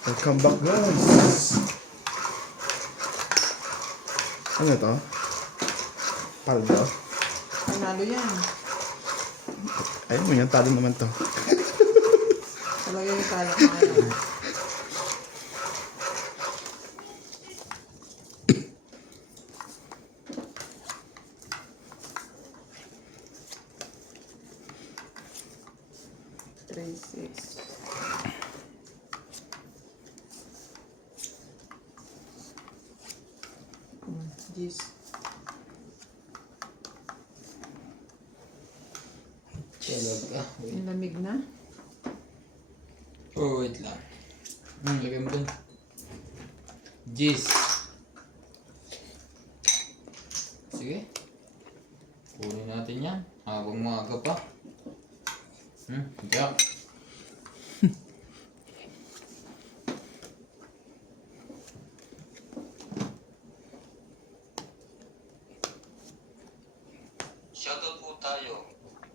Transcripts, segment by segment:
Welcome back, guys. Ano to? Paldo? Panalo yan. Ayun mo yan, talo naman to. Talaga yung kala ko ngayon. Three, six. This. Talaga. Yung lamig na. Oh, wait lang. Lagay mo dun. Jeez. Sige. Kunin natin yan. Habang maaga pa. Jack. Shoutout po tayo.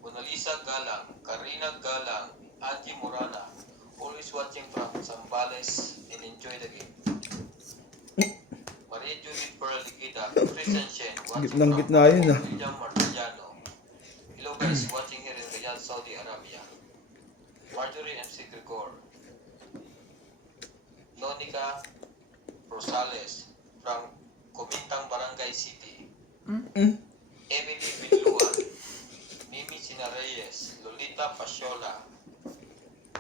Bonalisa Galang, Karina Galang, Angie Morana, always watching from Zambales and enjoy the game. Maria Judith Perligida, Christian Shen, watching from Gitna yun ah. William Martellano. Hello guys, watching here in Riyadh, Saudi Arabia. Marjorie MC Gregor. Nonica Rosales from Comintang Barangay City. Emily Binluan, Mimi Sina Reyes, Lolita Pasiola,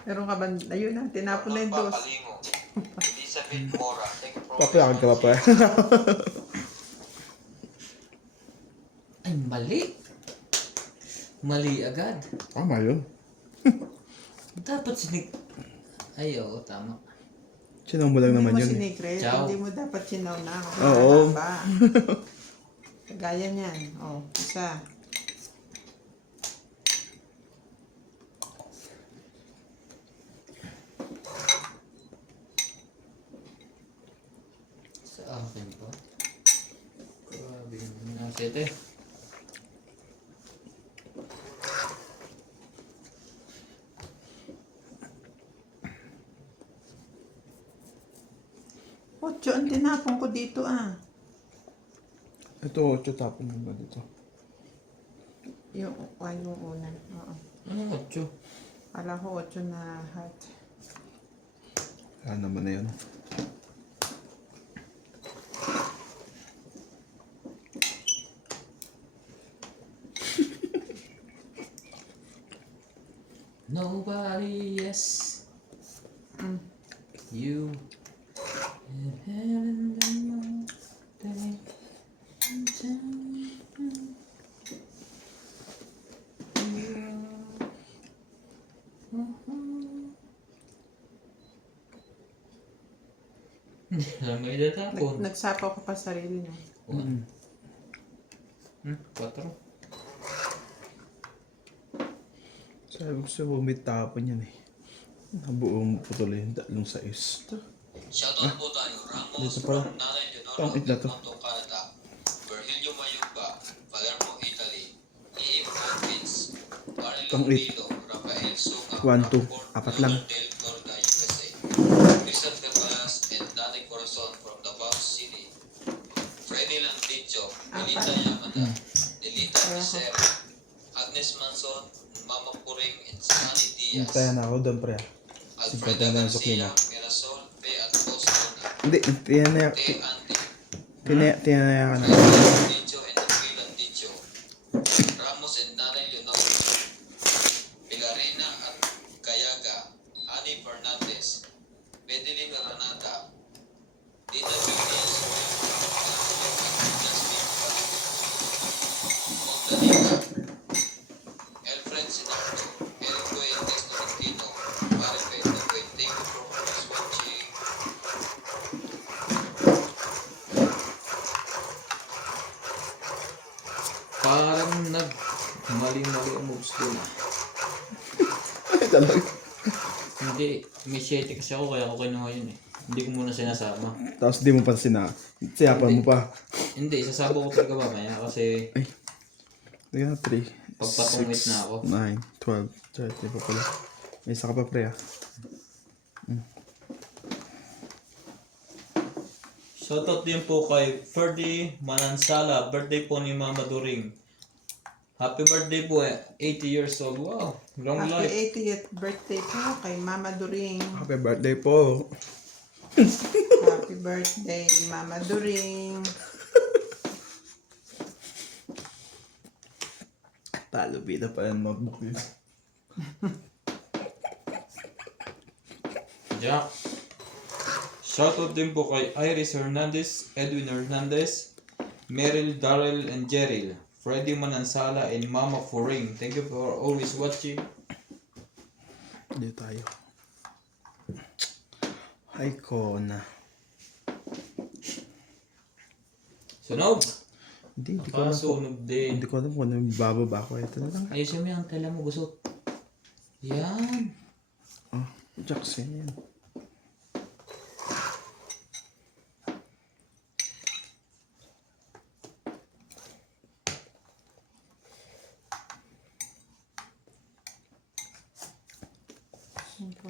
Meron ka ba? Ayun na, tinapon na yung dos. Palingo, Elizabeth Mora. Thank you for Papayakan ka pa pa. Ay, mali. Mali agad. Tama yun. Dapat sinig... Ay, oo, tama. Sinaw mo lang Hindi naman mo yun. sinikret, Ciao. hindi mo dapat sinaw na. Oo. Gaya niyan. Oh, isa. Sa akin pa. Grabe naman ang sete. Ocho, ang tinapon ko dito ah. Ito, 8 tapon mo ba dito? Yung una. Oo. Ano 8? Kala ko 8 na heart. Kaya naman na yun. Nobody, yes. You. Alam mo yung tatapon. Nagsapaw ka pa sarili na. 4. Sabi ko siya, huwag may tapon yan eh. Nabuong putol yung tatlong sais. Shoutout po tayo. Ramos Dito pala. from Nanay Leonardo, Pangit na to. Edmonton, Canada. Virgilio Mayuga, Palermo, Italy. E.M. Hopkins, Barney Pangit. Lombido, Rafael Suga, 1, 2, Rockport, apat lang. Lauderdale, Florida, USA. Christian Carbalas and Nanay Corazon from Davao City. Freddy Lanticho, Melita Yamada, Delita Pizarro, Agnes Manson, Mama Puring, and Sunny Diaz. Hintayan na ako doon, pre. Alfreda na yung sukli Garcia, mo. Mirasol, Pe at Boston. Hindi, tinanaya Te Andy, ka na. Dicho and Pilan Dicho. Ramos and Nanay Leonor. Pilarina at Gayaga. Ani Fernandez. Bedeling Ranata. Dita Julius. Jasmine Montanica. Elfred Sinardo. Eric Fuentes Tolentino. Maripet Thank you for watching. Parang mali-mali ang moves ko na. Ay, talaga. Hindi, may 7 kasi ako kaya ako kinuha yun eh. Hindi ko muna sinasama. Tapos di mo pa siyapan mo pa. Hindi, sasabo ko talaga mamaya kasi Hindi na, 3, pagpatungit na ako. 9, 12, 13 pa pala. May isa ka pa, pre ah. Shoutout din po kay Ferdy Manansala. Birthday po ni Mama During. Happy birthday po 80 years old. Wow, long Happy life. 80th birthday po kay Mama During. Happy birthday po. Happy birthday, Mama During. Talo, bida pa yung notebook yun. Jack. Shoutout din po kay Iris Hernandez, Edwin Hernandez, Meryl, Darrell, and Jeril. Freddy Manansala and Mama Furing. Thank you for always watching. Dito tayo. Ay, Kona. Sunog! Hindi ko alam. Nakasunog din. Hindi ko alam kung ano yung bababa ko. Ito na lang. Ayusin mo yung tela mo, gusot. Yan. Oh, Jackson yan. Ito.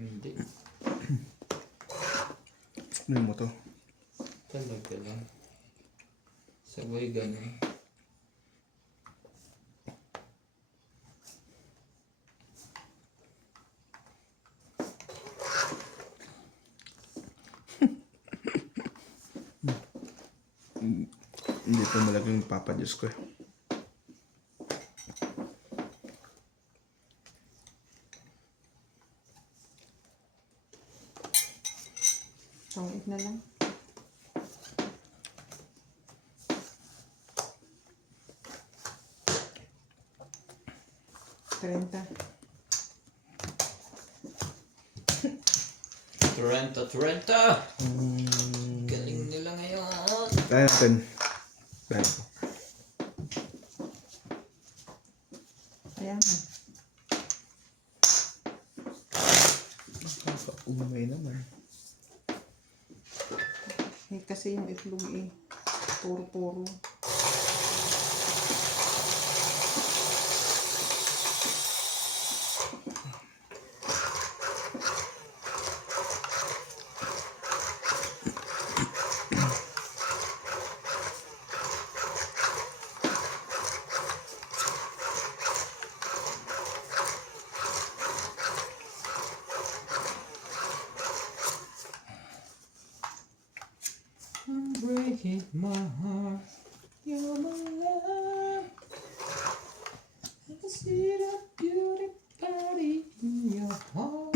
Hindi. Ano mo to? Talaga lang. Sabay ganun. Hindi pa malagang papadyos ko eh. Sungit na lang. Trenta. Trenta! Galing nila ngayon. Kaya natin. Dahil ko. Ayan na. Umay naman. Eh, kasi yung itlog eh. Puro-puro. I'm breaking my heart. You're my love. I can see that beauty body in your heart.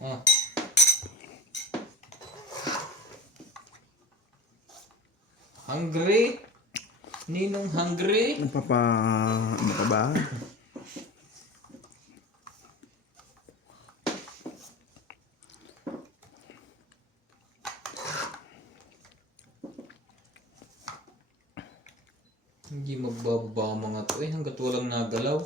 Ah. Hungry? Ninong hungry? Nagpapa... Ano ka ba? Hindi magbababa ang mga to eh hanggat walang nagalaw.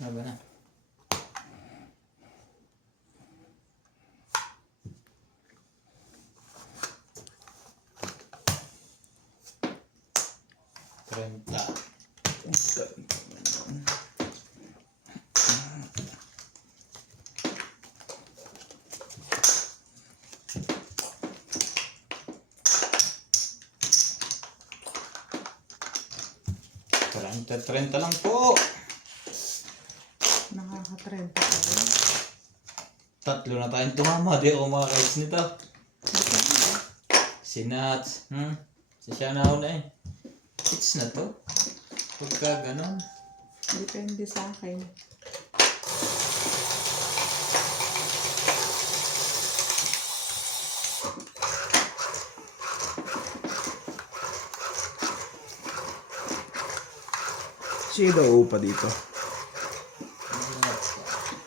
Ano ba na? Trenta. Parang 30 lang po. Nakaka-30 pa rin. Tatlo na tayong tumama. Di ako makakais nito. Depende. Si Nats. Si siya na una eh. It's na to. Pagka ganon. Depende sa akin. Sino daw upa dito?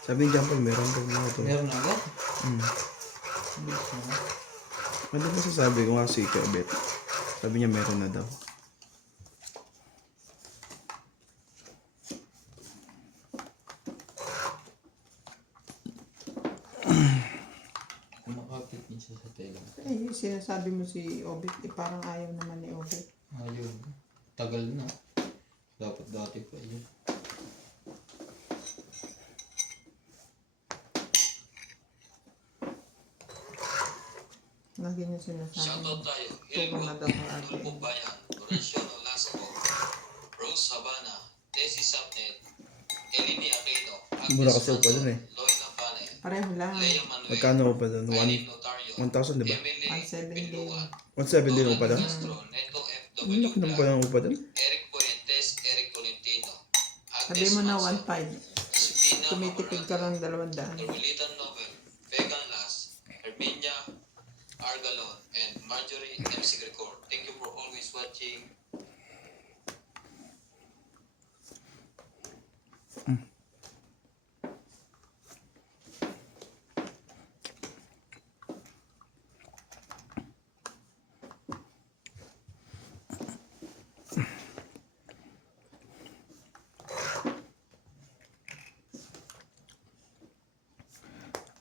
Sabi niya pa meron daw na ito. Meron na agad? Hmm. Bilis na. Ano ba sasabi ko nga si Kabet? Sabi niya meron na daw. Kumakapit niya siya sa tela. Eh, yung sinasabi mo si Obit, parang ayaw naman ni Obit. Ayun. Tagal na. Dapat dati pa yun. Lagi niya sinasabi. Shoutout tayo. Tulong na daw ang ate. Grupo Bayan, Horacio Nolasco, Rose Habana, Tessie Sapnet, Eleni Aquino, Mura kasi upa dun eh. Loina Pane, Pareho lang. Lea Manuel, Magkano upa doon? Eileen Notario, 1,000 diba? Emily 1,700 din. Pinluan, 1,700 din upa doon? Castro, Neto Ang laki FW, naman pa ng upa doon. Eric Puentes, Eric Tolentino, Sabi mo na Manso, 1,500. Josefina Tumitipid ka Mamarante, lang 200. Carmelitan Nobel, Vegan Las, Herminia Argalon, and Marjorie MC Gregor. Thank you for always watching.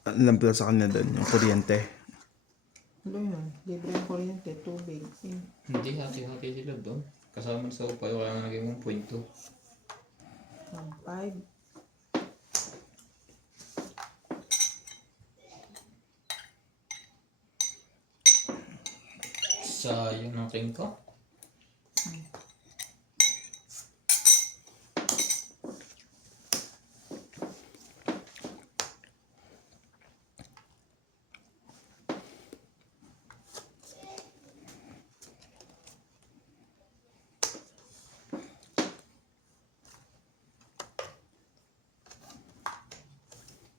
Alam pala sa kanya doon, yung kuryente. Ano yun? Libre ang kuryente, tubig. Eh, Hindi, hati-hati sila doon. Kasama sa upa yung kaya nga naging 1.2. 1,500. Sayang ng king ko.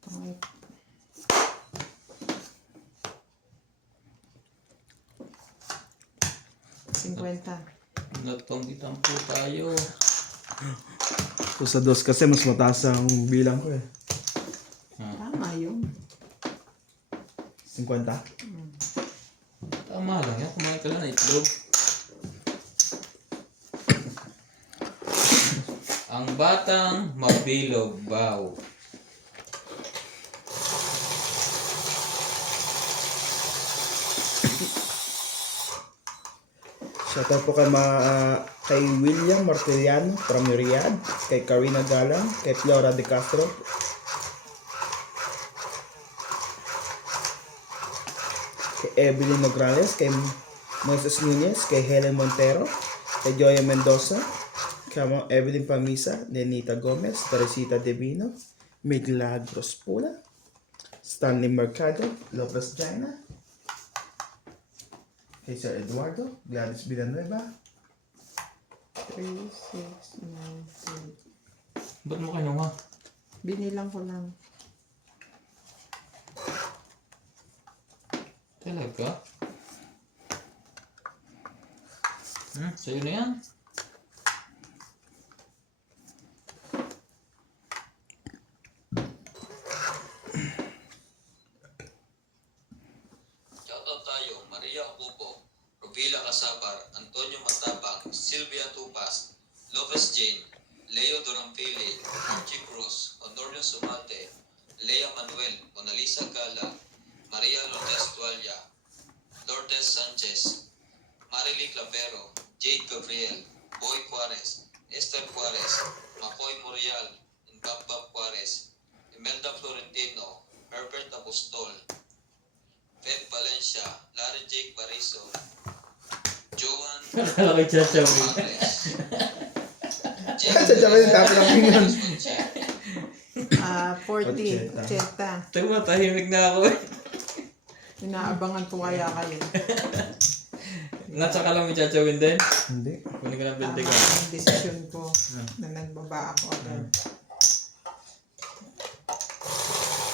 Pangit. $50. Nagpangitang po tayo. So sa dos kasi mas mataas ang bilang ko eh. Tama yun. 50? Tama lang yan. Kumain ka lang na itlog. Ang batang mabilog baw. Shoutout po kay William Martiliano from Riyadh, kay Karina Galang, kay Flora De Castro, kay Evelyn Nograles, kay Moses Nunez, kay Helen Montero, kay Joya Mendoza, kay Evelyn Pamisa, Nenita Gomez, Teresita Devino, Milagros Pula, Stanley Mercado, Lopez Jaina, kay Sir Eduardo, Gladys Villanueva, 3,693. Ba't mo kinuha? Binilang ko lang. Talaga? Sa'yo na yan. Shoutout tayo, Maria Ocupo, Rovila Casabar, Antonio Matabang, Sylvia Tupas, Lopez Jane, Leo Dorampili, Archie Cruz, Honorio Sumate, Lea Manuel, Monalisa Gala, Maria Lourdes Tualia, Lourdes Sanchez, Marily Clavero, Jade Gabriel, Boy Juarez, Esther Juarez, Macoy Morial, and Bambam Juarez, Imelda Florentino, Herbert Apostol, Feb Valencia, Larry Jake Bariso, Joan Akala ko chachawin. Andres, Sa Japan, tapos lang yun. 40, 80. Tumatahimik na ako eh. Inaabangan ko kaya kayo. Nasa ka lang may chachawin din? Hindi. Kunin ka ng Tama 20 ka. ang desisyon ko na nagbaba ako agad.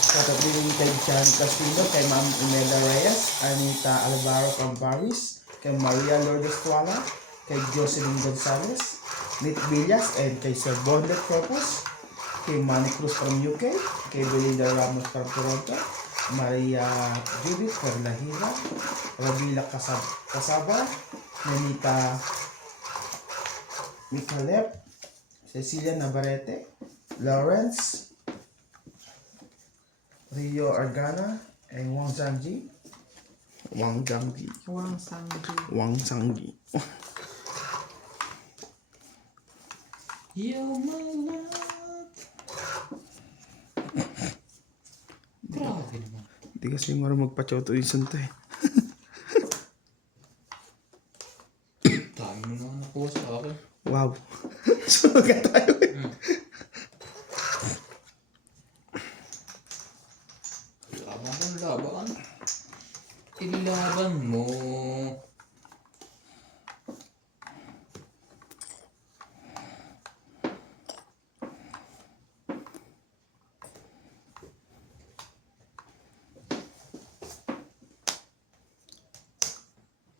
Patabilin kay John Castillo, kay Ma'am Imelda Reyes, Anita Alvaro Camparis, kay Maria Lourdes Tuala, kay Jocelyn Gonzalez, Nick Villas, and kay Sir Bondet Corpus, kay Manny Cruz from UK, kay Belinda Ramos from Toronto, Maria Judith Perlahira, Rabila Casaba, Nenita Micalep, Cecilia Navarrete, Lawrence, Rio Argana, and Wang Zhangji. Wang Zhangji. Wang Sangji. Wang Zhangji. You're my love. Grabe naman. Hindi kasi marunong magpa-choto yung santo eh. Dami mo naman nakuha sa akin. Wow. Sumaga tayo eh. Laban. Ilaban mo.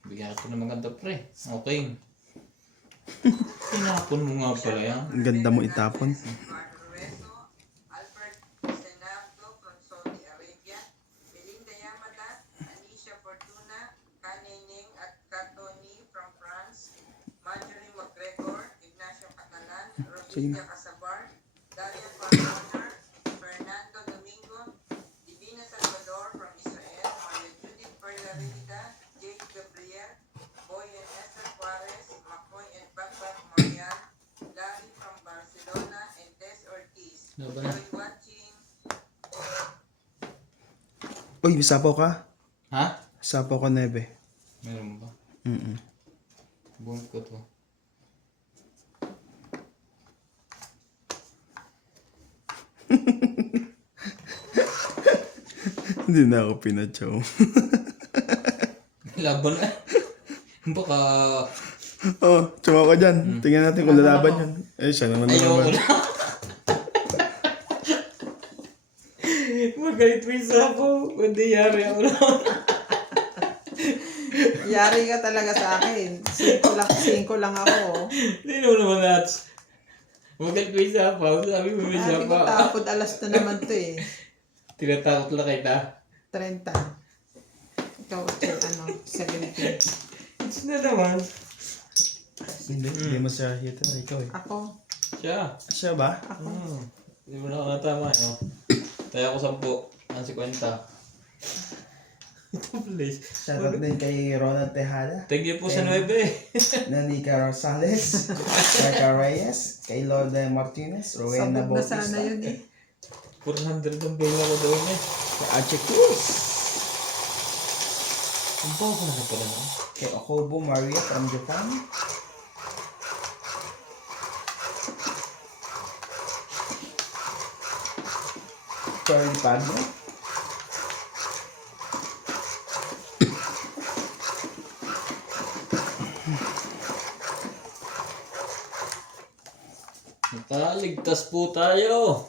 Bigyan ko ng maganda pre. Okay. Tinapon mo nga pala yan. Ang ganda mo itapon. Albert Senardo from Saudi Arabia, Belinda Yamada, Anisha Fortuna, Kanining at Katoni from France, Marjorie McGregor, Ignacio Catalan, Rosita Casabar, Daria Farhoner, Fernando Domingo, Divina Salvador from Israel, Maria Judith Perlarita, Jake Gabriel, Boy and Esther Juarez, Macoy and Bambam Marian, Larry from Barcelona, and Des Ortiz. Laban. Enjoy watching. Uy, may sapaw ka? Ha? Sapaw ka, Nebe. Meron ba? Buhat ko to. Hindi na ako pinachow. Laban na. Baka... Oh, tsuma ko dyan. Tingnan natin kung lalaban yun. Eh, siya naman Ayoko naman. na. Magalit mo yung sapaw. Kundi yari ako na. Yari ka talaga sa akin. 5 lang ako. Hindi naman naman nats. Magalit mo yung sapaw. Sabi mo may Sabi ko sapaw. tapod alas na naman to eh. Tinatakot lang kita. 30. Ikaw, 17. It's na naman. Hindi mo siya hito. Ikaw eh. Ako, Siya. Siya ba? Hindi mo na nakatama. No? Kaya ako 10. Ang 50. Ito please. Shoutout din kay Ronald Tejada, Thank you po sa 9. Nanika Rosales, Becca Reyes, kay Lourdes Martinez, Rowena sabog na Bautista, sana yun eh. 400 ang bill ako doon eh. kay Archie Cruz, Ang bago na pala no? kay Okobo Maria from Japan, Terry Padre, Nakaligtas po tayo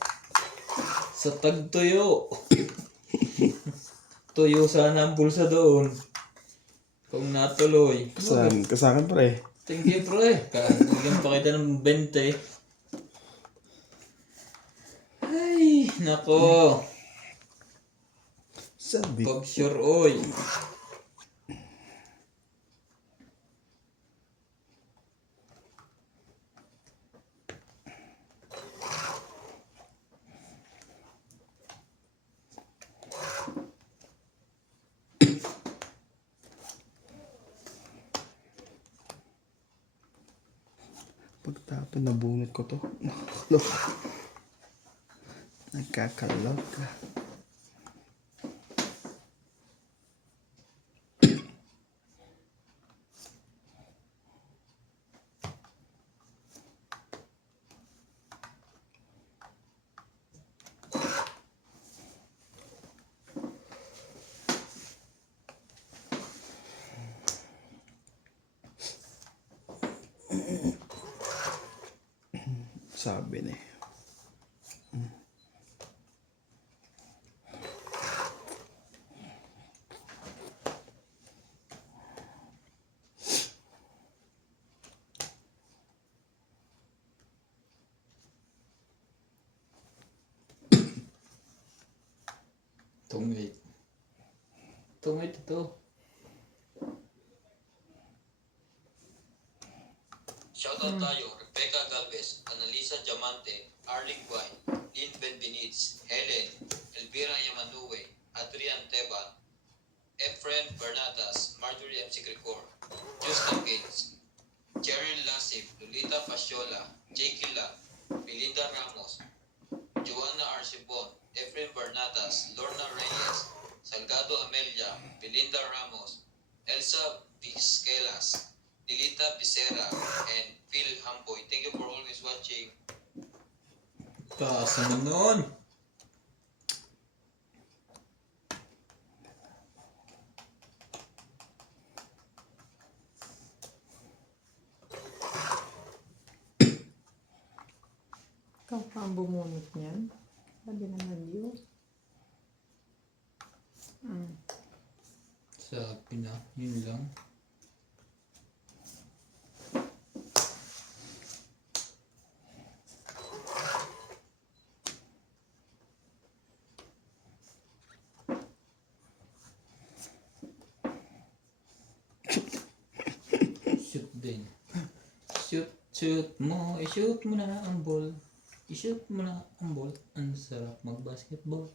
sa tagtuyo. Tuyo sana ang bulsa doon. Kung natuloy. kasakan pre. Thank you pre. Bigyan pa kita ng 20. Ay, nako. Sabi. Pag sure oy. Pagtapon, nabunot ko to. Nakakalok. Nagkakalok ka. Sabi na eh. Tungit. Tungit ito. Shoutout tayo, Rebecca Galvez, Annalisa Diamante, Arling Guay, Lynn Benbenitz, Helen, Elvira Yamanue, Adrian Teban, Efren Bernatas, Marjorie M. Sigricor, Justin Gates, Cheryl Lasif, Lolita Pasiola, Jakey La, Belinda Ramos, Joanna Arcibon, Efren Bernatas, Lorna Reyes, Salgado Amelia, Belinda Ramos, Elsa Vizquelas, Dilita Becerra, and Phil Hampoy. Thank you for always watching. Kaasa mo nun. Ikaw pa ang bumunot niyan. Sabi naman yun. Sabi na, yun lang. Shoot din. Shoot mo, i-shoot mo na ang ball. I-shoot mo na ang ball. Ang sarap mag-basketball.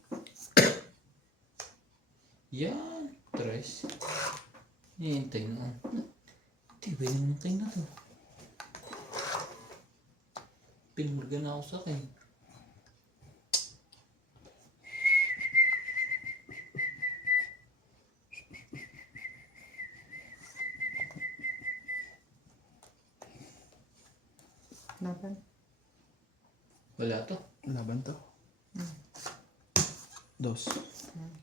Yan, tres. Hintay na. Tibay naman kayo na to. Pinurga na ako sa akin. Napan? Wala to. Laban to. Dos.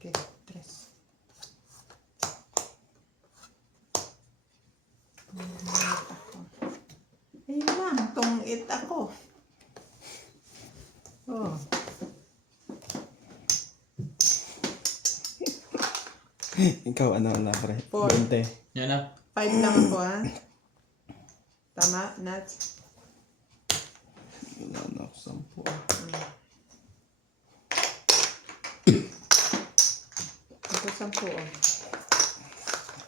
Okay, 3. Ayun lang, tungit ako. Oh. Ikaw, ano na pre? Four. 20. Yan na. 5 lang ako, ha? Tama, Nat? Wala na ako 10. Ito 10, oh.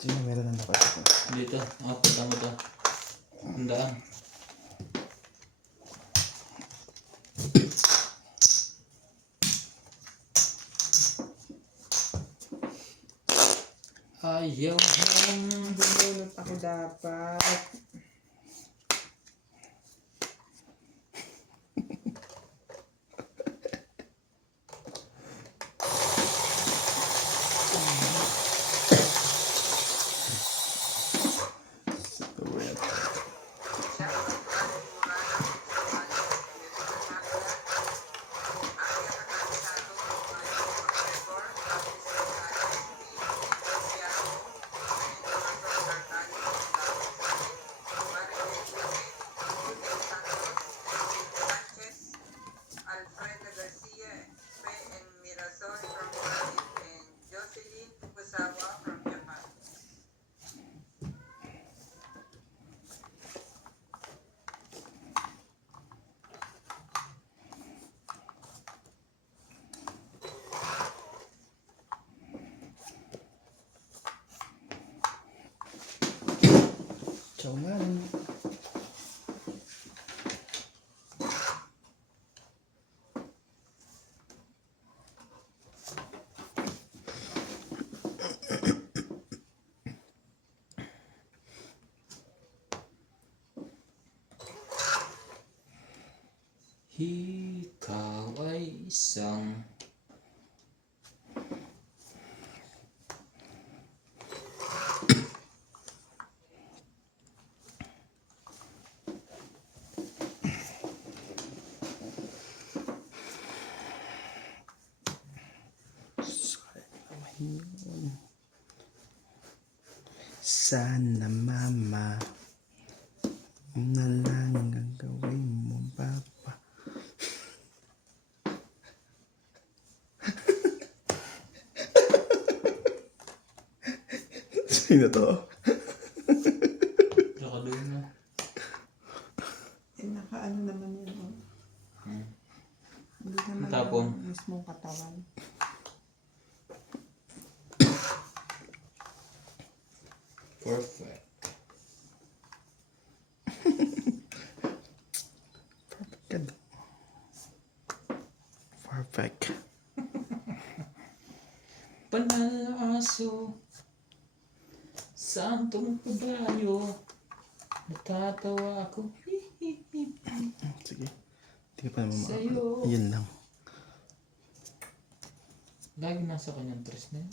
Sino meron na dapat ito? Dito. Punta mo to. Handaan. Ayaw mo. Bumunot ako dapat. Alfredo Garcia, Faye and Mirasol from Brazil, and Jocelyn Fukusawa from Japan. Ciao man. Ikaw ay isang Sana mama na lang ang gawin mo, papa. Sino to? Tsaka doon na. Nakaano naman yun. Oh. Hindi naman Tapon. yung mismong katawan. Perfect. Good. Perfect. Panalaso, santong kabayo, natatawa ako. Sige. Hindi ka pa naman Sa'yo. Yun lang. Lagi nasa kanyang tres na yun.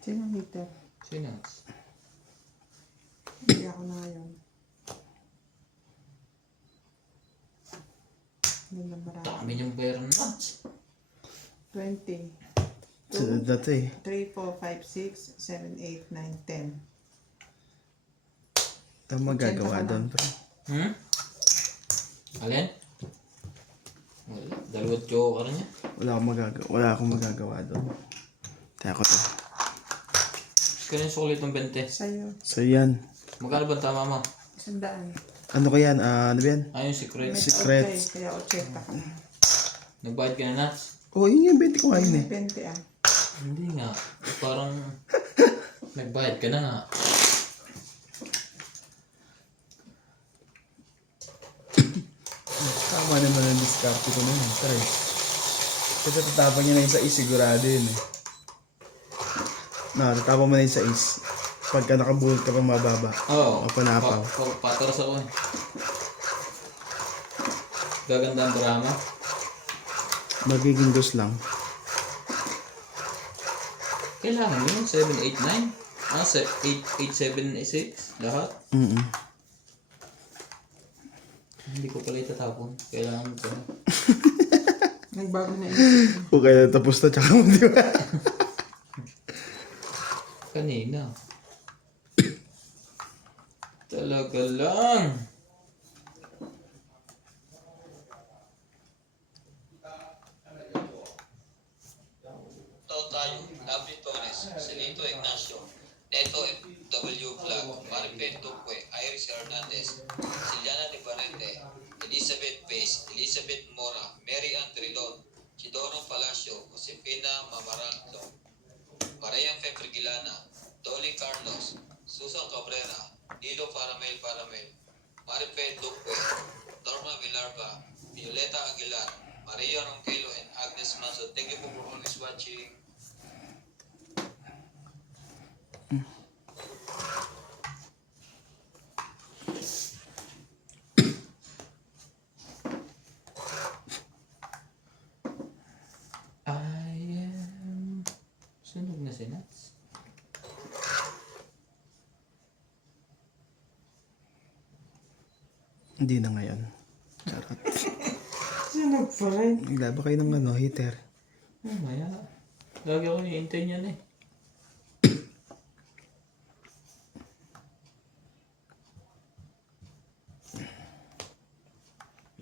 Sino Peter? Sinats. Hindi ako na ngayon. Hindi na marami. Dami niyong pera nuts. 20. Sunod na to eh. 3, 4, 5, 6, 7, 8, 9, 10. Ito magagawa Senta ka doon, lang. pre. Alin? Wala. Dalawat joker niya. Wala akong magagawa doon. Kaya ko to. Kaya yung sukulit ng 20. Sa'yo. So yan. Magkano ba tama mo? 100. Ano ko yan? Ano ba yan? Yung secret. May Secrets. okay, kaya 80 ka na. Nagbayad ka na nuts? Oh, yun yung 20 ko ngayon eh. May 20 ah. Hindi nga. Parang nagbayad ka na nga. Tama naman ang diskarte ko na yun. Try. Kasi tatapang niya na yung sa is, sigurado yun eh. Tatapang mo na yung sa is. Pagka nakabuhol ka pa mababa. Oo. O panapaw. Patras ako eh. Gaganda ang drama. Magiging dos lang. Kailangan yun. 7, 8, 9. 8, 7, 6. Lahat. Hindi ko pala itatapon. Kailangan ko. Nagbago na isip. Kung kaya tapos na, tsaka mo di ba? Kanina. Talaga lang. Tao tayo, David Torres, Celito Ignacio, Neto W. Vlog, Maripel Tuque, Iris Hernandez, Siliana Libarente, Elizabeth Pace, Elizabeth Mora, Mary Ann Trilon, Chidoro Palacio, Josefina Mamaranto, Maria Febrigilana, Dolly Carlos, Susan Cabrera, Nilo Paramel, Maripel Tuque, Norma Villarba, Violeta Aguilar, Maria Ronquelo, and Agnes Manso. Thank you for always watching. I am... Sunog na si Nats. Hindi na ngayon. Charot. Sunog pa rin. Naglaba kayo ng heater. Maya. Lagi ako niintay niyan eh.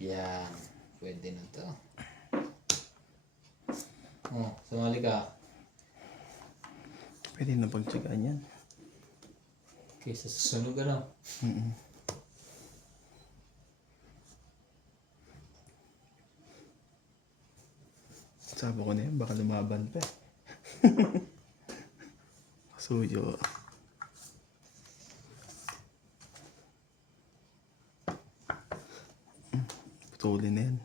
Yan. Pwede na to. Oh, sumali ka. Pwede na pagtsagaan yan. Kaysa sa sunog ano. Sabi ko na yan, baka lumaban pa eh. Kasuyo. Putulin na yan.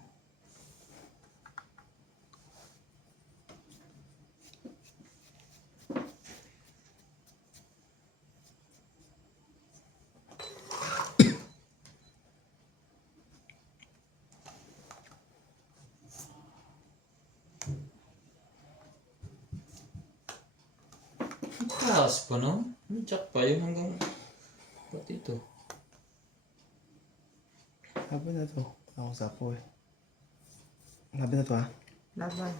Taas pa no? May jack pa yung hanggang... Ba't ito? Laban na to. Ako sapo eh. Laban na to ha. Laban.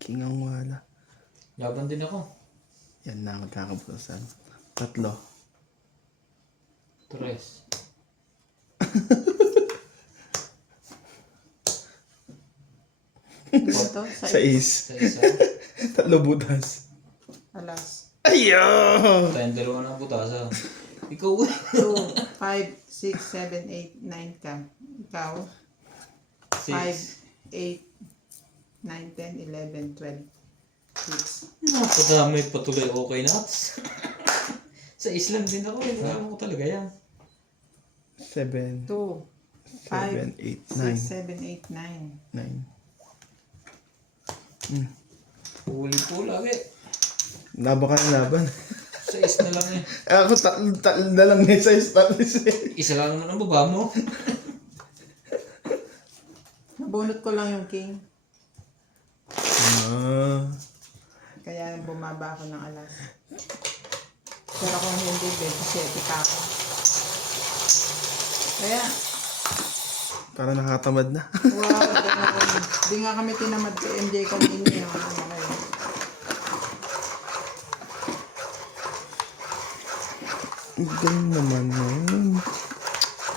King ang wala. Laban din ako. Yan na ang magkakabukasan. 3. 3. Ano to? Sa is. Sa isa. 3 butas. Alas. Ayaw! Tayong dalawa ng butasa. Ikaw 2, 5, 6, 7, 8, 9 ka. Ikaw? 5, 8, 9, 10, 11, 12, 6. Napadamay patuloy okay nuts. Sa Island din ako. Alam ko talaga yan. 7, 2, 7, 8, 9. 6, 7, 8, 9. 9. Huli po lagi. Laban ka ng laban. Sa is na lang eh. Ako 3 na lang eh. Sa is Isa lang naman ang baba mo. Nabunot ko lang yung king. Ah. Kaya bumaba ako ng alas. Pero kung hindi, 27 pa ako. Kaya, Para nakatamad na. wow, di nga kami tinamad sa MJ kanina yung ano kayo. Ang galing naman nun.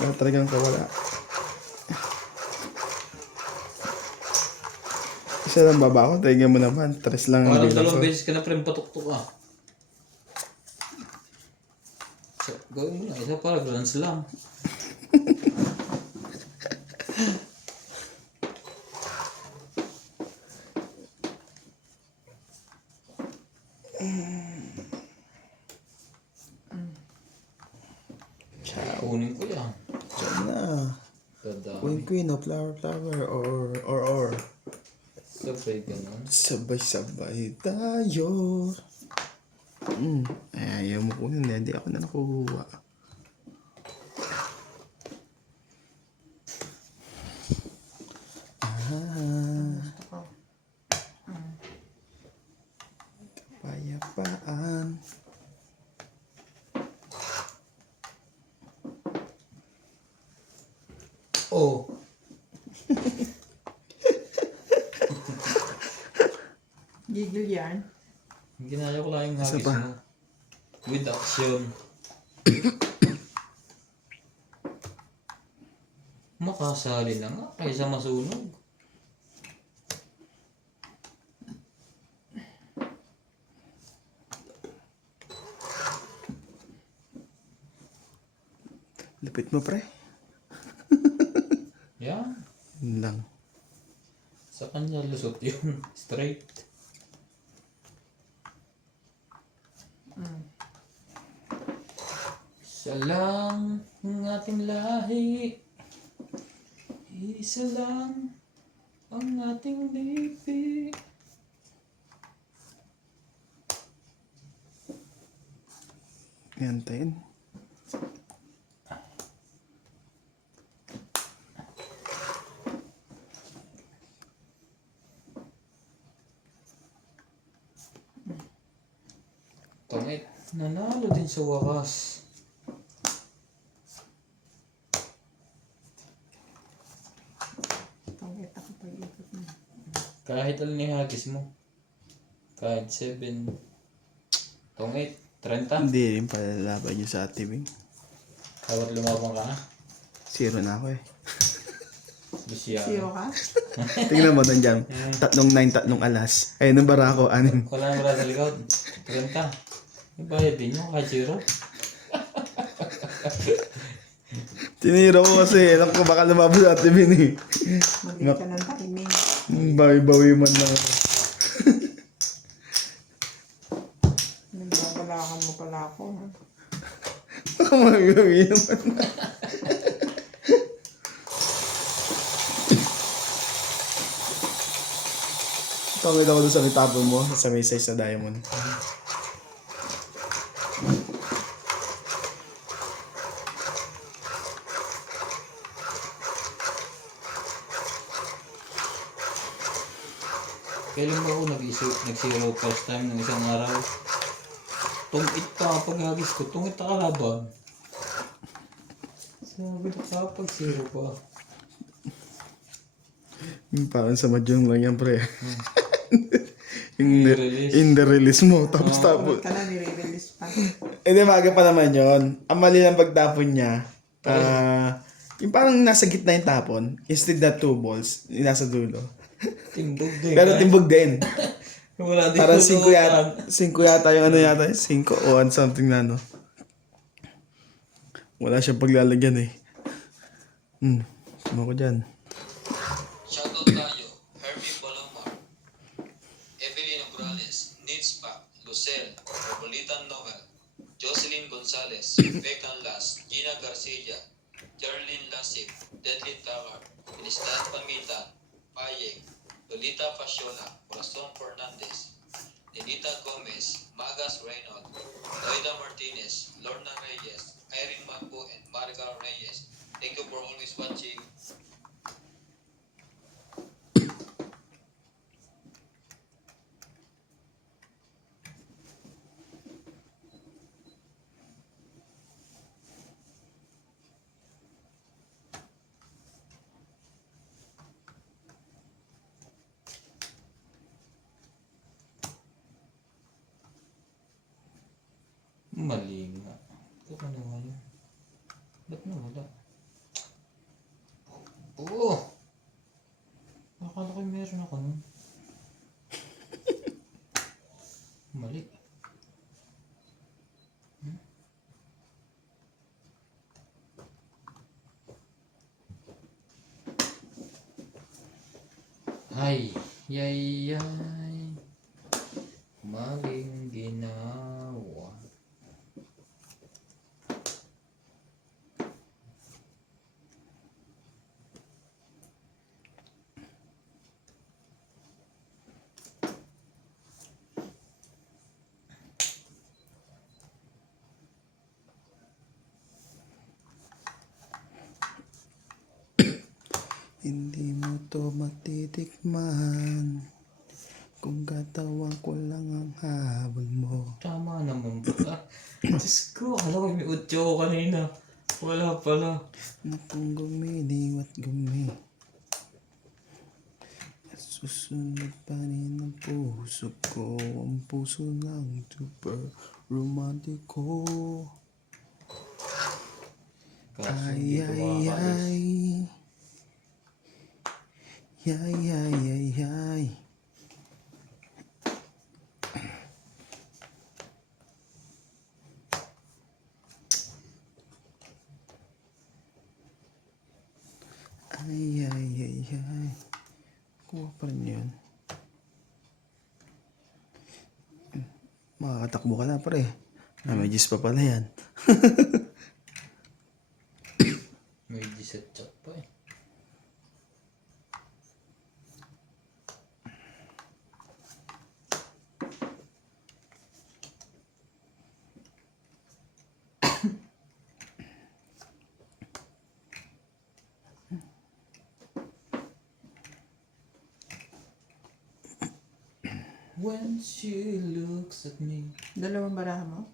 Wala talagang kawala. Isa lang baba ko. Tingnan mo naman. 3 lang ang Parang bilang ko. 2 beses ka na pre patuktok ah. So, gawin mo lang. Isa para grand slam. Kunin ko yan. Diyan na. Kadami. Queen of flower. Or. Sabay ganun. Sabay-sabay tayo. Ayaw mo kunin. Hindi ako na nakuha. Gusto ko. Payapaan. Oh. Gigil yan. Ginaya ko lang yung Isa hagis pa. mo. With action. Makasali na nga kaysa masunog. Lupit mo pre. Yan. Yun lang. Sa kanya lusot yun. Straight. Isa lang ang ating lahi. Isa lang ang ating lipi. Yan tayo. Tongit. Nanalo din sa wakas. Pangit ako pag-ikot na. Kahit alin ni hagis mo. Kahit 7. Tongit. 30. Hindi rin pala laban nyo sa Ate Wing. Dapat lumabang ka na. 0 na ako eh. Luciano. Zero ka? Tingnan mo doon dyan. 3-9, 3 alas. Ayun ang bara ko. 6. Wala na wala sa likod. 30. Yung bayad din nyo, kahit 0. Tinira ko kasi. Alam ko baka lumabas sa Ate Wing eh. Malit ka ng timing. Bawi-bawi man lang ako. Nagbabalakan mo pala ako. Ha? Baka bawi-bawi naman. Tawid ako doon sa litapon mo. Sa may size na diamond. Kailan ba ako nag-zero first time ng isang araw? tungit pa paghagis ko. Tungit na kalaban. Sabi ko kapag zero pa. Parang sa Mahjong lang yan, pre. I-release. In the release mo. Tapos Huwag ka na, nire-release pa. Hindi, maga pa naman yon. Ang mali ng pagtapon niya, yung parang nasa gitna yung tapon, instead na 2 balls, yung nasa dulo. Timbog din. Pero timbog din. Wala din Parang 5 tutukan. 5 yata yung ano yata, 5 o 1 something na no. Wala siyang paglalagyan eh. Suma ko dyan. Shoutout tayo, Herbie Palomar, EvelynOgrales, Nitz Pak, Lucel, Repolitan Noel, Jocelyn Gonzalez, Becan Las, Gina Garcia, Jerlyn Lasip, Deadly Talar, Tristan Pamita, Payeng, Lolita Fasciola, Corazon Fernandez, Denita Gomez, Magas Reynolds, Loida Martinez, Lorna Reyes, Irene Mambo, and Marga Reyes. Thank you for always watching. Mali nga. Ito ka na nga yun. Ba't nawala? Oo! Akala ko meron ako nun. Mali. Ay, yay, yay. Maling ginawa. Hindi mo to matitikman kung katawan ko lang ang habol mo. Tama naman ba? Diyos ko, akala ko may utyo ko kanina. Wala pala. Na kung gumiliw at gumi at susunod pa rin ang puso ko. Ang puso ng super romantiko. Kaso Ay, hindi ay, kumakalis. ay. Yay, yay, yay, yay. Ay, ay, ay, ay. Kuha pa rin yun. Makakatakbo ka na, pre. May gis pa pala yan. May G-set chat pa eh. When she looks at me. Dalawang baraha mo?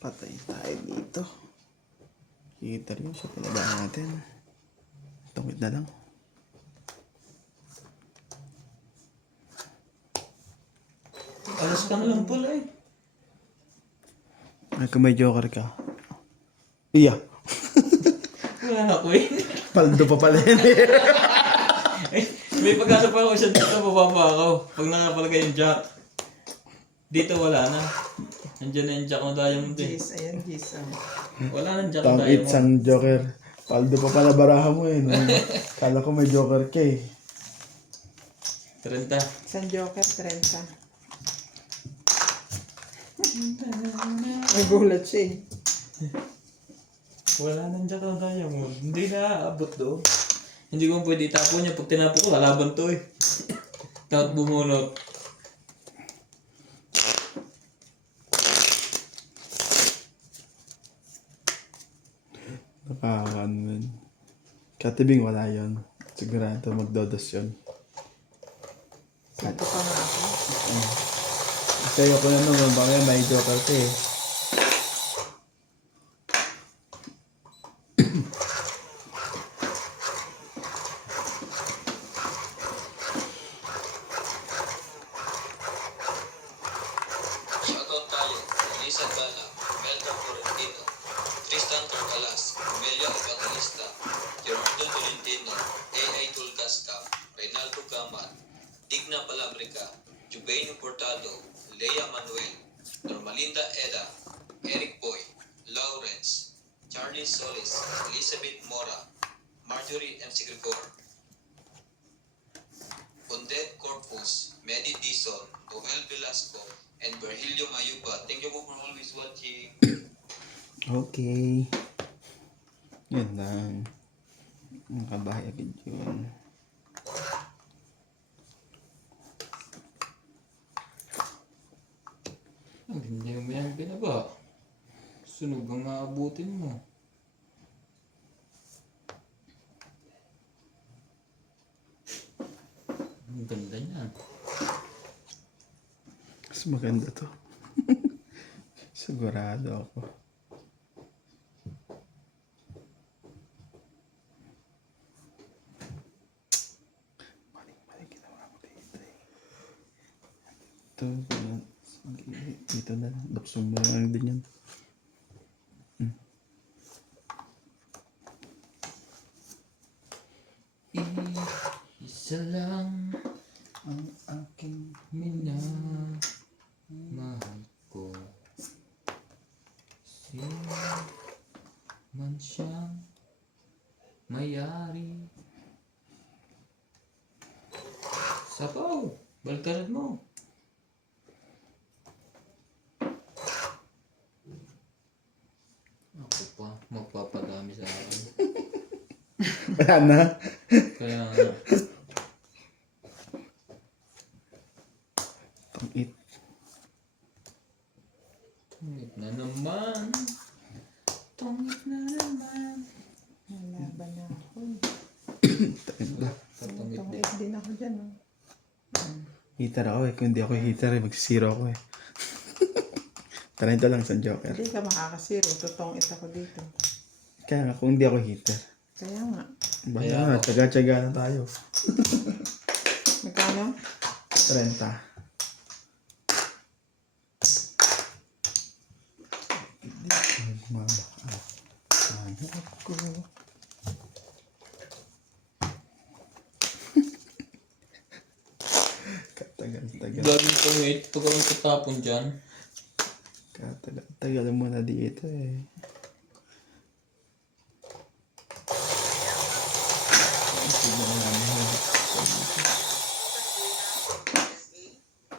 Patay tayo dito. Kita rin siya pinabaan natin. Tungit na lang. Alas ka na lang pala eh. Ay, kung may joker ka. Iya. Wala na ko eh. Paldo pa pala yan eh. May pag-asa pa ako siya dito, bababa ako. Pag nakapalagay yung jack. Dito wala na. Nandiyan na yung jack ng diamond eh. Jeez, ayan, jeez. Wala na jack ng Tangit diamond. sang joker. Paldo pa pala baraha mo eh. Kala ko may joker ka eh. 30. San Joker, 30. May gulat siya eh. Wala nang jack ng diamond. Hindi na aabot doon. Hindi ko pwede itapon niya. Pag tinapo ko, lalaban to eh. Takot bumunot. Nakakaano yun. Katibing wala yun. Sigurado magdodos yun. Sabi pa nga ako. Sa'yo ko na naman, baka may joker ka eh. Shoutout tayo, Elisa Gala, Melda Florentino, Tristan Torcalas, Amelia Evangelista, Gerardo Tolentino, A.I. Tulcasca, Reynaldo Gaman, Digna Palabrica, Jubenio Portado, Lea Manuel, Normalinda Eda, Eric Boy, Lawrence, Charlie Solis, Elizabeth Mora, Marjorie M. Sigregor, Bondet Corpus, Medi Dizon, Joel Velasco, and Virgilio Mayuba. Thank you po for always watching. Okay. Yan lang. Nakabahay agad yun. Hindi mo yan binaba. Sunog ang aabutin mo. Ang ganda niyan. Mas maganda to. Sigurado ako. Mali ginawa ko dito eh. Ito, sige, dito na lang. Lupsong mo lang din yan. Isa lang Ang aking minamahal ko. Sino man siyang mayari. Sapaw! Balkaran mo! Ako pa, magpapadami sa akin. wala na. Kaya nga, Tangit. tungit na naman. Tungit na naman. Nalaban na ako. Tangit ba? Tatungit din. Tungit din ako dyan. Oh. Heater ako eh. Kung hindi ako heater eh, magsisiro ako eh. 30 lang sa joker. Hindi ka makakasiro. Tutungit ako dito. Kaya nga, kung hindi ako heater. Kaya nga. Baka na, tsaga-tsaga na tayo. Magkano? 30. Mama, anak ko. Katagal-tagal. Gagawin tungit, pag ako tatapon dyan. Katagal-tagal mo na dito eh. USA,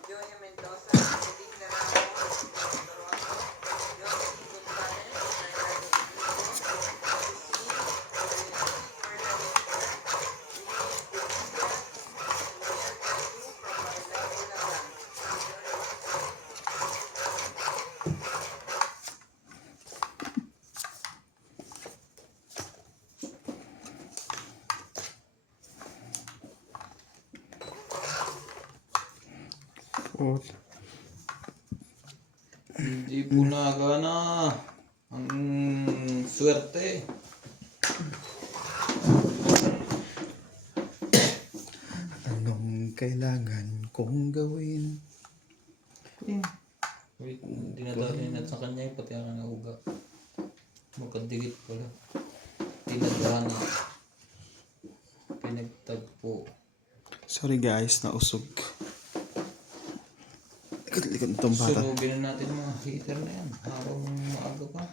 Joya Mendoza, Edith Ramos, Toronto, Josie Gonzalez, Bernardo Domingo, Cecile, Oh, Hindi po nagana ang swerte. anong kailangan kong gawin? Yun. Wait, dinadali na sa kanya yung pati ang uga. Magkadigit pala. Tinadhana. Pinagtagpo. Sorry guys, nausog. Likod-likod itong bata. Sunugin na natin ang mga heater na yan. Habang maaga pa.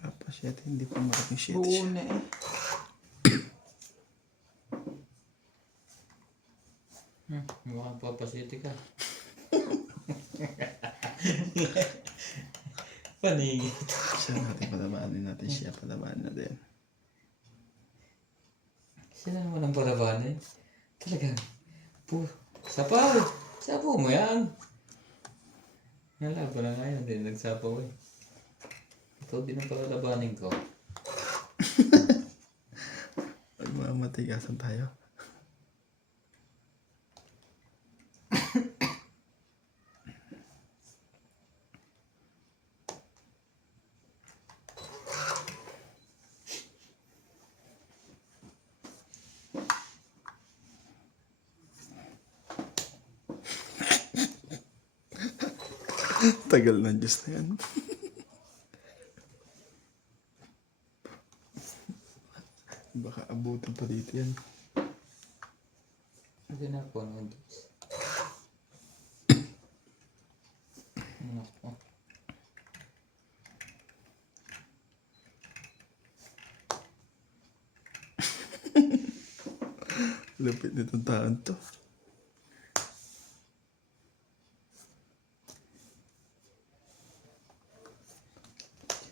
Papa shit, hindi pa maraming shit Buo siya. na eh. City ka. Panigit. Siya natin palabanin natin siya. Palabanin natin. Sila naman ang palabanin. Talaga. Sapaw! Sapaw mo yan. Nalaban na ngayon. Hindi nagsapaw eh. Ito din ang palalabanin ko. Pag mga matigasan tayo. Tagal ng Diyos na yan. Baka abutin pa dito yan. Hindi na po ng Diyos. Nako. Lupit nitong taon to.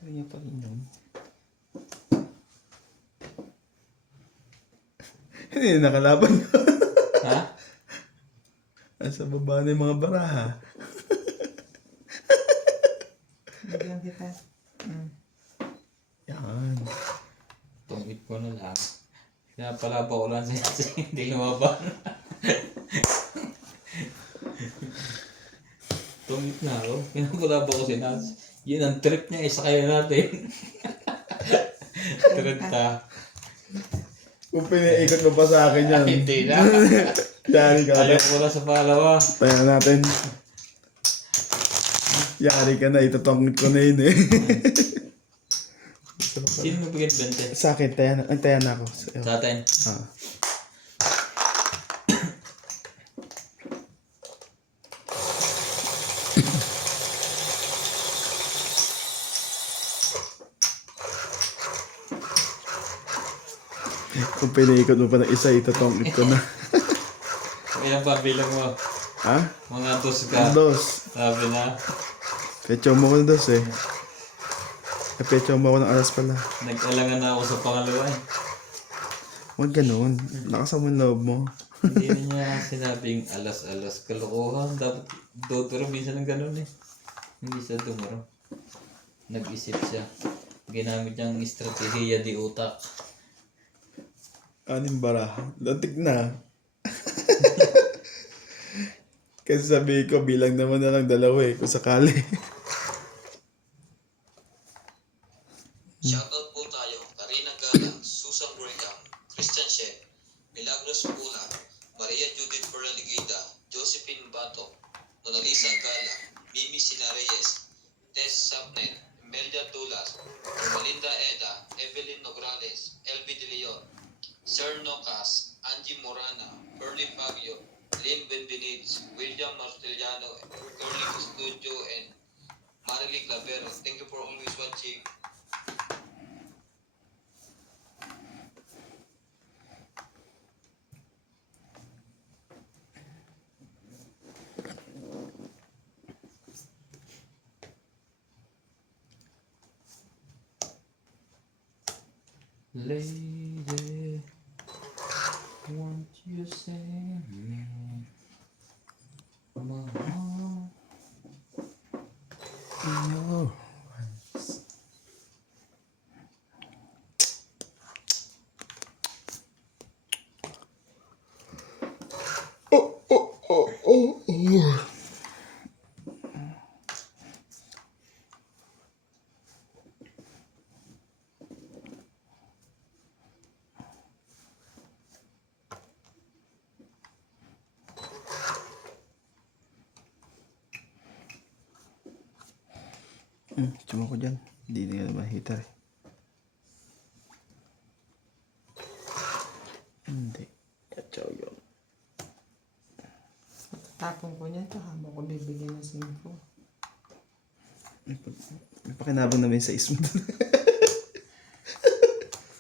Sino niya pa rin yun? Hindi na nakalaban yun. Ha? Nasa baba na yung mga baraha. Bigyan kita. Yan. Tungit ko na lang. Kaya pala pa ko lang siya hindi lumaban. Tungit na ako. Pinapala pa ko si Nats. Yun ang trip niya, isa kaya natin. 30. Kung pinaikot mo pa sa akin yan. Hindi na. Yari ka na. Ayaw ko na sa palawa. Tayo natin. Yari ka na. Itatongit ko na yun eh. Sino mo bigyan 20? Sa akin, tayo na ako. Sa atin. Ah. Kung pinaikot mo pa ng isa, itatongit ko na. Ilang pa bilang mo? Ha? Mga dos ka. Dos. Sabi na. Pecho mo ko ng dos eh. Pecho mo ako ng alas pala. Nag-alangan na ako sa pangalawa eh. Huwag ganun. Lakas mo yung loob mo. Hindi na niya sinabing alas-alas. Kalokohan. Dapat dodoro minsan ng ganun eh. Hindi siya dumuro. Nag-isip siya. Ginamit niyang estratehiya di utak. Anim baraha. Lantik na. Kasi sabi ko, bilang naman na lang dalawa eh, kung sakali. Shoutout po tayo, Karina Galang, Susan Brigham, Christian Shen, Milagros Pula, Maria Judith Ferreligida, Josephine Bato, Mona Lisa Galang, Mimi Sinareyes, Tess Sapnen, Imelda Tulas, Romalinda Eda, Evelyn Nograles, LB De Leon, Sir Nocas, Angie Morana, Pearly Pagyo, Lynn Benvenides, William Martellano, Curly Custodio, and Marily Clavero. Thank you for always watching. Lady, won't you save me? Mama. No. Cuma ko dyan. Hindi na naman heater eh. Hindi. Yachaw yun. Tapon ko niya ito habang ko bibigyan ng 5. May pakinabang naman sa ismo.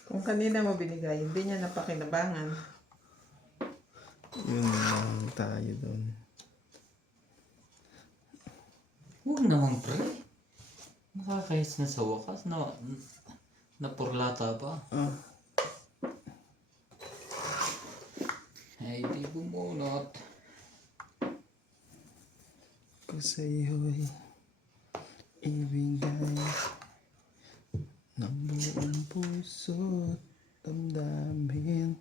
Kung kanina mo binigay, hindi niya napakinabangan. Yun lang tayo doon. Huwag naman pre. Nakakahits na sa wakas. Napurlata pa. Ah. Ay, di bumunot. Ko sa'yo'y ibigay ng buong puso't damdamin.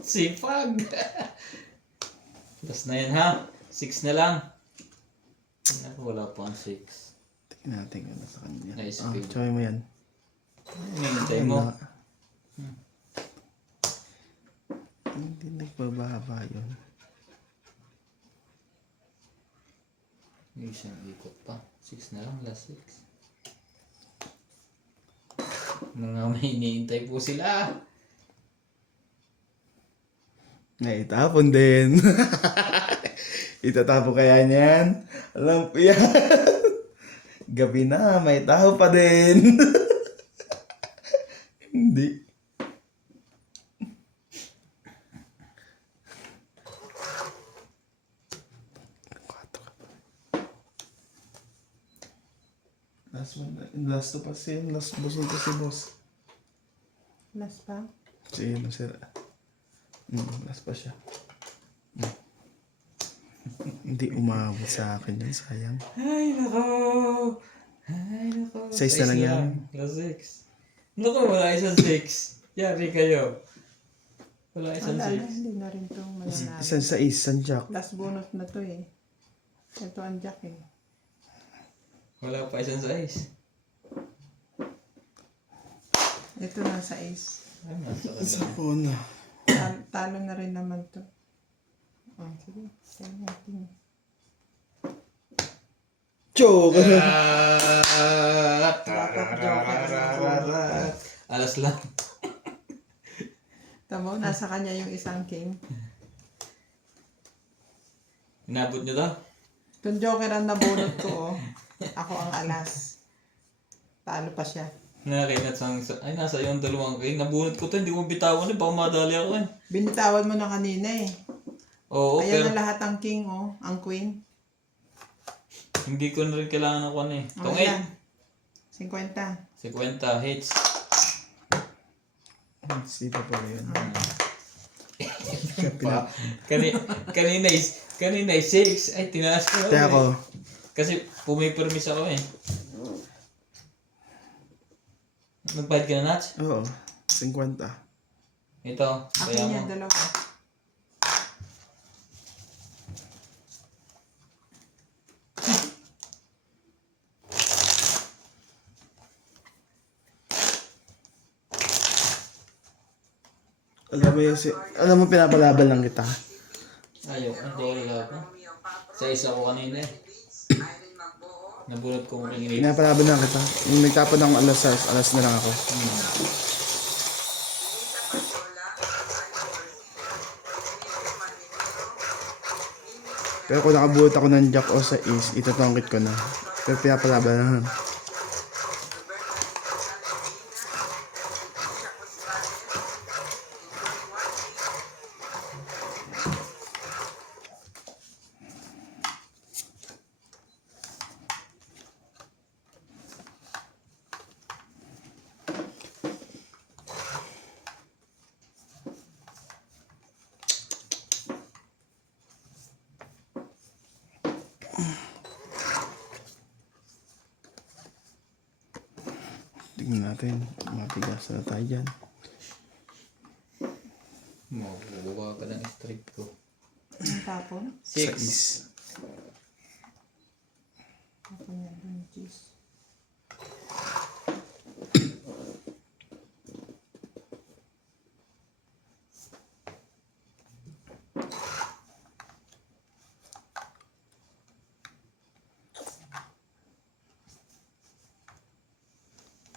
Sipag! Last na yan ha. 6 na lang. Naku, wala pa ang 6. Tingnan natin ano sa kanya. Nice Ah, feel. try mo yan. Hinihintay mo. Wala. Hindi nagbababa yun. May isang ikot pa. 6 na lang, last 6. Mga may hinihintay po sila. Naitapon din. Itatapon kaya niyan? Alam ko yan. Gabi na, may tao pa din. Hindi. Last one. Last to pa siya. Last boss nito si boss. Last pa? Si Masira. Last pa siya. Hindi umabot sa akin yun. Sayang. Ay, nako. Ay, nako. 6 na lang yan. Last 6. Naku, wala isang 6. Yari kayo. Wala isang Wala na, 6. hindi na rin itong mananalo. Isang sa isang jack. Last bonus na to eh. Ito ang jack eh. Wala pa isang 6. Ito na sa ace. Ay, nasa Isa kanila. po na. Talo na rin naman to. Oh, sige. Try natin. Joke! Alas lang. Tamo, nasa kanya yung isang king. Inabot nyo to? Itong joker ang nabunot ko oh. Ako ang alas. Talo pa siya. Nakakinat ay, nasa yung dalawang king. Nabunot ko to, hindi ko bitawan eh. Baka madali ako eh. Binitawan mo na kanina eh. Oo, Ayan pero na lahat ang king oh. Ang queen. hindi ko na rin kailangan ng kwan eh. Oh, Itong ilan? 8. 50. 50 hits. Sita pa yun. Pa, kanina 6. Ay, tinaas ko. Kaya ako, Kasi pumipermis ako eh. Nagbayad ka na, Nats? oo, 50. Ito, kaya Akin mo. yan, dalawa. Alam mo, pinapalaban lang kita. Ayaw, ang wala ako. Sa isa ko kanina eh. Irene Magbuo, Nabunot ko kung ringinit. Pinapalaban lang kita. Yung nagtapon ng alas na lang ako. Lisa Pasola, Alcor, Enrique Maniguro, Mimi Pero kung nakabuot ako ng jack o sa ace, itatongkit ko na. Pero pinapalaban lang. Roberta Lisa Ledina, Tisha Gonzalez, Joy Wati, Tingnan natin. Matigas na tayo dyan. Makukuha ka ng strike ko. Ang tapon. Sa 6. ace. Tapon yan, yung cheese.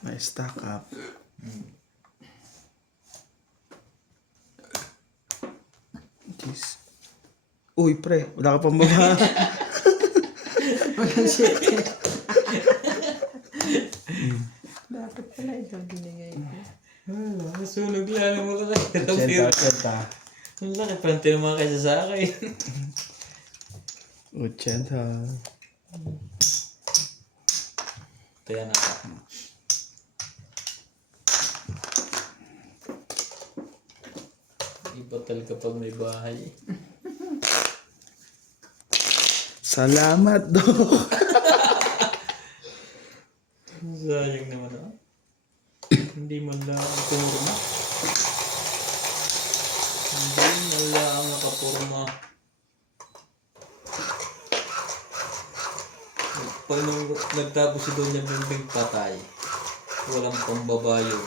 May stack up. Jeez. Uy, pre. Wala ka pang baba. Walang 7. Dapat pala ito binigay ko. Masunog lang ang malaki. 80, 80. Ang laki pa naman kaysa sa akin. 80. Kaya na ako. Iba talaga pag may bahay. Salamat, Dok. Sayang naman ah. Hindi man lang pumurma. Hindi man lang nakapurma. Pag nung nagtapos si Doña Bimbing patay, walang pambabayo.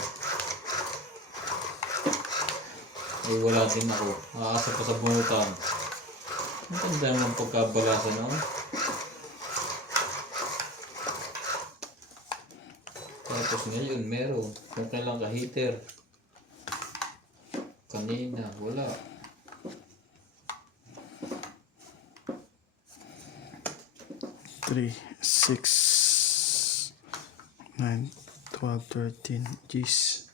Ay wala din ako. Aasa pa sa bunutan. Ang tanda naman pagkabalasa noon. Tapos ngayon meron. Kung kailan ka heater. Kanina wala. Three, 6, 9, 12, 13. Jeez.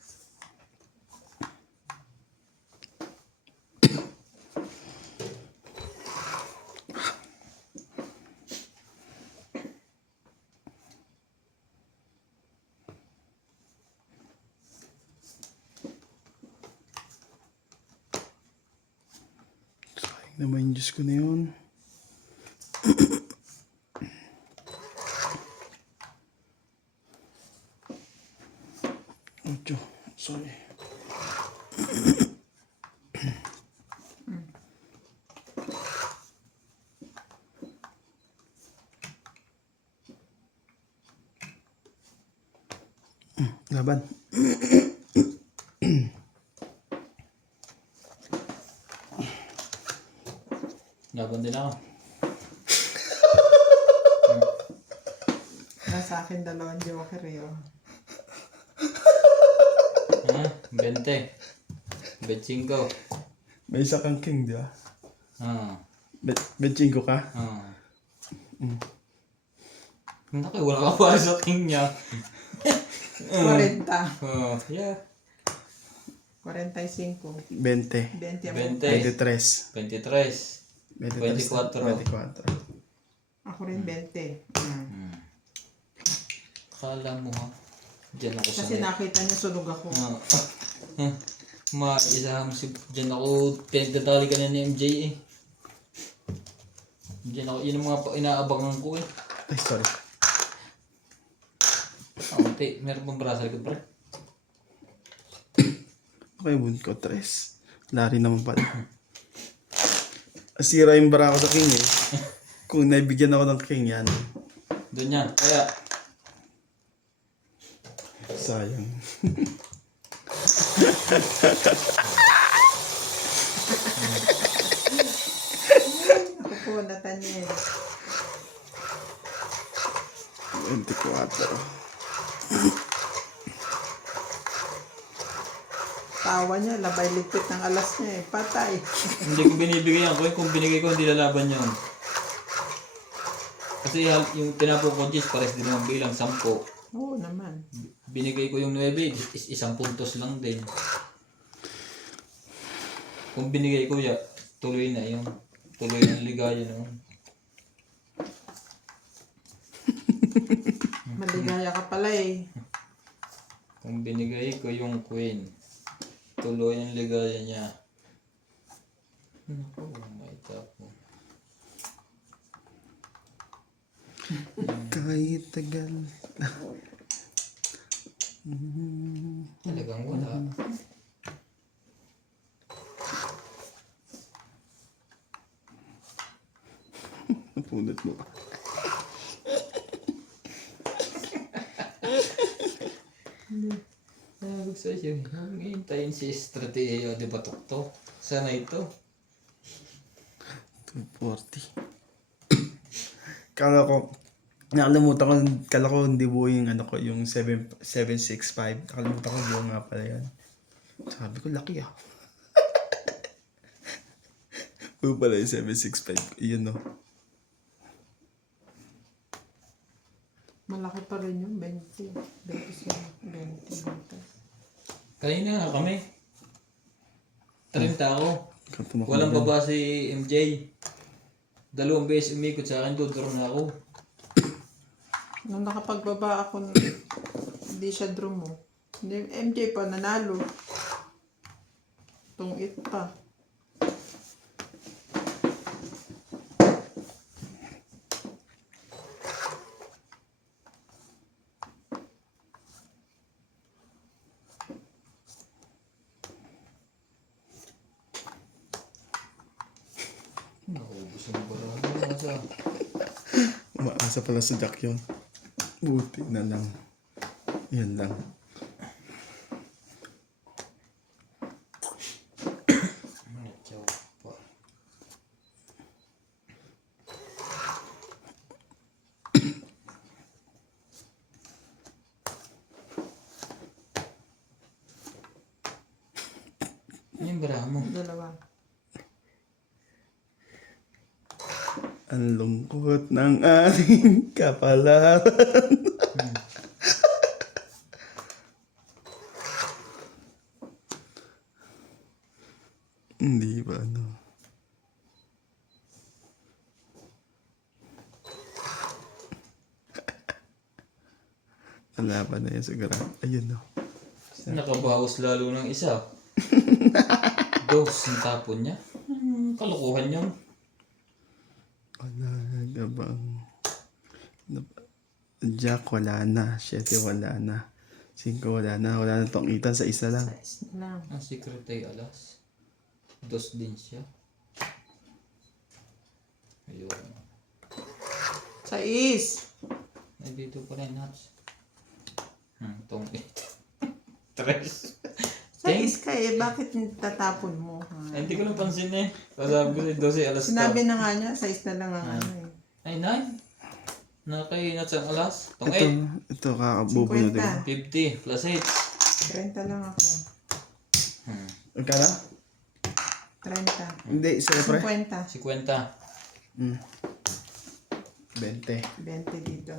Sayang naman yung Diyos ko na yun. Ocho. Sorry. Laban. Laban din ako. Nasa akin 2 joker eh. Oh. Ha? 20. 25. May isa kang king, di ba? Ah. Betching ko ka? Ah. Naku, wala ka pa sa king niya. 40. Oh, yeah. 45. 20. 20 mo. 20. 23. 23. 24. 24. Ako rin 20. Akala mo ha? Diyan ako Kasi sanay. nakita niya sunog ako. Isa mo si... Diyan ako pinagdadali ka na ni MJ eh. Diyan ako, yun ang mga inaabangan ko eh. Ay, sorry. Kaunti, meron pang brasa ka pre. Okay, bun ko. 3. Lari naman pala. Asira yung bara ko sa king eh. Kung naibigyan ako ng king yan. Doon yan, kaya... Sayang. Ako po, Nathaniel. 24. Tawa niya, labay lipit ng alas niya eh. Patay. Hindi ko binibigay yan. Kung binigay ko, hindi lalaban yun. Kasi yung tinapong ko, Jis, pares din naman bilang 10. Oo naman. Binigay ko yung 9, isang puntos lang din. Kung binigay ko, ya, tuloy na yun. Tuloy ng ligaya noon. Maligaya ka pala eh. Kung binigay ko yung queen, tuloy ang ligaya niya. Naku, may tapo. Kahit tagal. Talagang wala. Napunod mo. Sabi ko sa'yo, huwag hintayin si Estrateyo de Batukto. Sana ito. 240. Nakalimutan ko hindi buo yung ano ko, yung 765. Nakalimutan ko buo nga pala yan. Sabi ko, laki ah. Buo pala yung 765. Yun no. Malaki pa rin yung 20. 20. Kanina nga kami. 30 ako. Tumakbo Walang din. baba si MJ. 2 beses umikot sa akin, dudro na ako. Nung nakapagbaba ako, hindi siya drum mo. Hindi, MJ pa, nanalo. Tungit pa. Naubos ang barahan. Nasa Umaasa pala sa Jack yun. Buti na lang. Yan lang. Matyaw pa. Ano yung barahan mo? Dalawa. Ang lungkot ng ating kapalaran. Hindi ba ano? Kalaban na yan siguro. Ayun no. Nakabawas lalo ng isa. Dos ang tapon niya. Kalokohan yun. Wala na bang... Jack wala na. 7 wala na. 5 wala na. Wala na tong itan sa isa lang. Size na lang. Ang secret ay alas. Dos din siya. Ayun. Size! Ay, dito pa rin, Naps. Tong 8. Tres. Size ka eh. Bakit tatapon mo? Ha? Ay, hindi ko lang pansin eh. Sasabi ko sa 12 alas Sinabi na nga niya, size na lang ang ano eh. Ay, 9. Nakakainat sa alas. Tong Ito kakabubo na din. 8. 50 plus 8. 30 lang ako. Magkano? 30. Hindi, siyempre. 50. 50. 20. 20 dito.